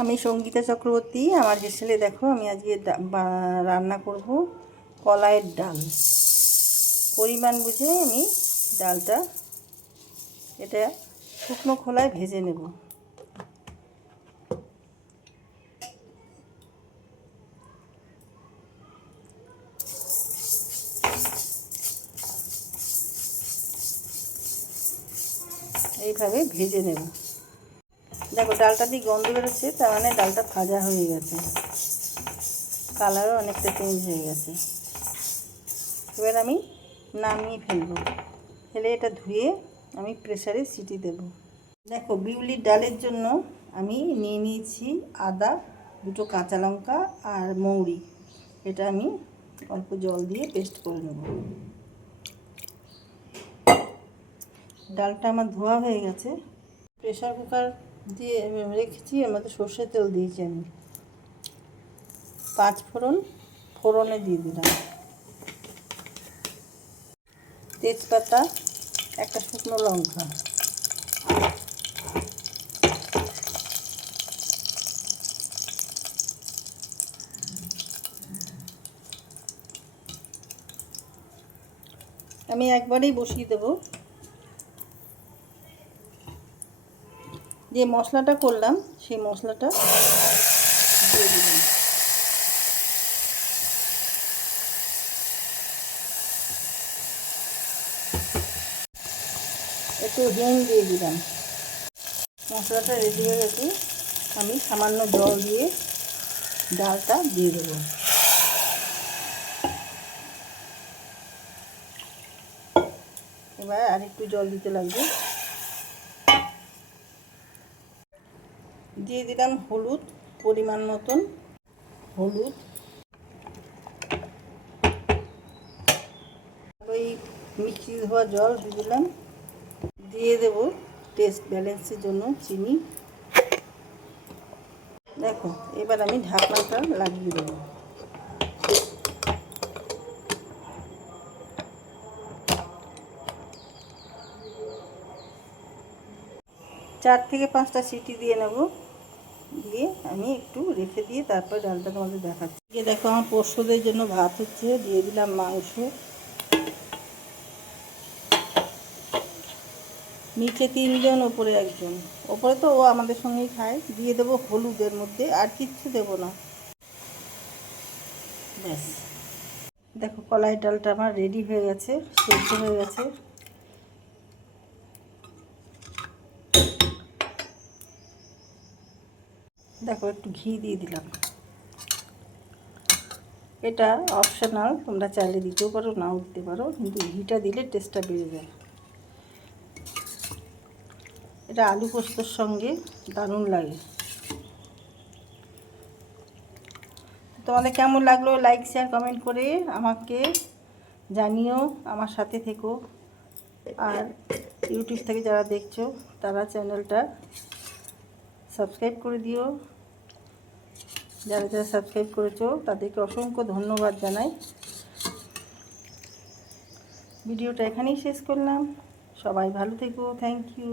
আমি সঙ্গীতা চক্রবর্তী। আমার হেসেলে দেখো, আমি আজকে রান্না করব কলাইয়ের ডাল। পরিমাণ বুঝে আমি ডালটা এটা শুকনো খোলায় ভেজে নেব। এইভাবে ভেজে নেব। দেখো ডালটা দিয়ে গন্ধ বেরোচ্ছে, তার মানে ডালটা ভাজা হয়ে গেছে, কালারও অনেকটা চেঞ্জ হয়ে গেছে। এবার আমি নামিয়ে ফেলবো। ফেলে এটা ধুয়ে আমি প্রেসারে সিটি দেব। দেখো বিউলির ডালের জন্য আমি নিয়ে নিয়েছি আদা, দুটো কাঁচা লঙ্কা আর মৌরি। এটা আমি অল্প জল দিয়ে পেস্ট করে নেব। ডালটা আমার ধোয়া হয়ে গেছে। প্রেসার কুকার দিয়ে রেখেছি, এর মধ্যে সর্ষের তেল দিয়েছি আমি। 5 ফোড়নে দিয়ে দিলাম, তেজপাতা, একটা শুকনো লঙ্কা, আমি একবারেই বসিয়ে দেব। যে মশলাটা করলাম সেই মশলাটা দিয়ে দিলাম। একটু হিং দিয়ে দিলাম। মশলাটা রেডি হয়ে গেছে। আমি সামান্য জল দিয়ে ডালটা দিয়ে দেবো। এবার আর একটু জল দিতে লাগবে। দিয়ে দিলাম হলুদ, পরিমাণ মতন হলুদ। ওই মিষ্টি ধোয়া জল দিয়ে দিলাম। দিয়ে দেবো টেস্ট ব্যালেন্সের জন্য চিনি। দেখো এবার আমি ঢাকনাটা লাগিয়ে দেবো। 4 থেকে 5টা সিটি দিয়ে নেব। দিয়ে আমি একটু রেখে দিয়ে তারপর ডালটা তোমাদের দেখাচ্ছি। দেখো আমার পরশুদের জন্য ভাত হচ্ছে। দিয়ে দিলাম মাংস, নিচে 3 জন, ওপরে 1 জন। ওপরে তো ও আমাদের সঙ্গেই খায়। দিয়ে দেবো হলুদের মধ্যে, আর কিচ্ছু দেবো না, ব্যাস। দেখো কলাই ডালটা আমার রেডি হয়ে গেছে, সেদ্ধ হয়ে গেছে। দেখো একটু ঘি দিয়ে দিলাম। এটা অপশনাল, তোমরা চাইলে দিতেও পারো, নাও দিতে পারো, কিন্তু ঘিটা দিলে টেস্টটা বেড়ে যায়। এটা আলু পোস্তর সঙ্গে দারুণ লাগে। তোমাদের কেমন লাগলো লাইক শেয়ার কমেন্ট করে আমাকে জানিও, আমার সাথে থেকো। আর ইউটিউব থেকে যারা দেখছো তারা চ্যানেলটা সাবস্ক্রাইব করে দিও। যারা যারা সাবস্ক্রাইব করেছো তাদেরকে অসংখ্য ধন্যবাদ জানাই। ভিডিওটা এখানেই শেষ করলাম। সবাই ভালো থেকো। Thank you.